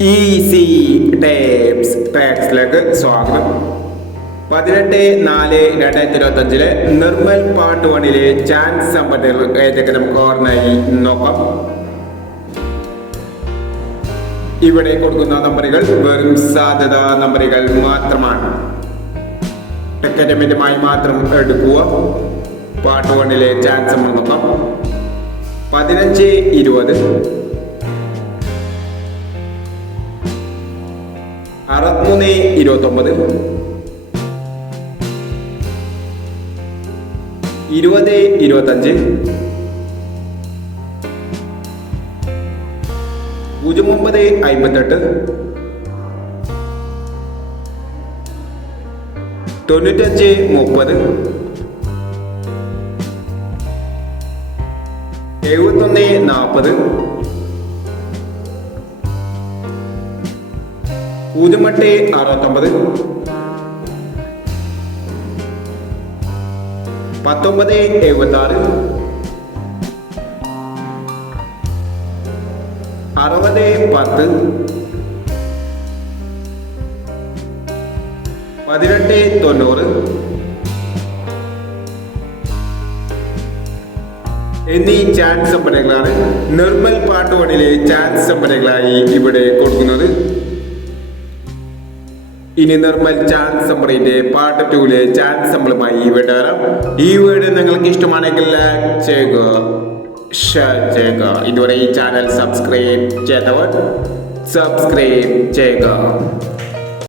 Easy tapes ടാക്സിലേക്ക് സ്വാഗതം. പതിനെട്ട് നാല് രണ്ടായിരത്തി ഇരുപത്തി അഞ്ചിലെ നിർമ്മൽ പാർട്ട് വണ്ണിലെ ചാൻസ് സമ്പന്നകൾ ഏതൊക്കെ നമുക്ക് ഓർമ്മയായി നോക്കാം. ഇവിടെ കൊടുക്കുന്ന നമ്പറുകൾ വെറും സാധ്യത നമ്പറുകൾ മാത്രമാണ്. അക്കാഡമികമായി മാത്രം എടുക്കുക. പാർട്ട് വണ്ണിലെ ചാൻസ് നമ്മൾ നോക്കാം. പതിനഞ്ച് ഇരുപത്. അറുപത്തിമൂന്ന് ഇരുപത്തൊമ്പത്. ഇരുപത് ഇരുപത്തഞ്ച്. പൂജ്യം ഒമ്പത് അമ്പത്തെട്ട് തൊണ്ണൂറ്റഞ്ച് മുപ്പത്. എഴുപത്തൊന്ന് നാൽപ്പത്. എട്ട് അറുപത്തൊമ്പത്. പത്തൊമ്പത് എഴുപത്തി ആറ് അറുപത് പത്ത്. പതിനെട്ട് തൊണ്ണൂറ്. എന്നീ ചാൻസ് സമ്പന്നങ്ങളാണ് നിർമ്മൽ പാട്ടുപണിയിലെ ചാൻസ് സമ്പന്നങ്ങളായി ഇവിടെ കൊടുക്കുന്നത്. ഇനി നിർമ്മൽ ചാൻസ് സമ്മറിന്റെ പാർട്ട് ടൂലെ ചാൻസ് സമ്മറുമായി ഈ വീട് വരാം ഈ വീട് നിങ്ങൾക്ക് ഇഷ്ടമാണെങ്കിൽ ലൈക്ക് ചെയ്യുക ഷെയർ ചെയ്യുക. ഇതുവരെ ഈ ചാനൽ സബ്സ്ക്രൈബ് ചെയ്തവർ സബ്സ്ക്രൈബ് ചെയ്യുക.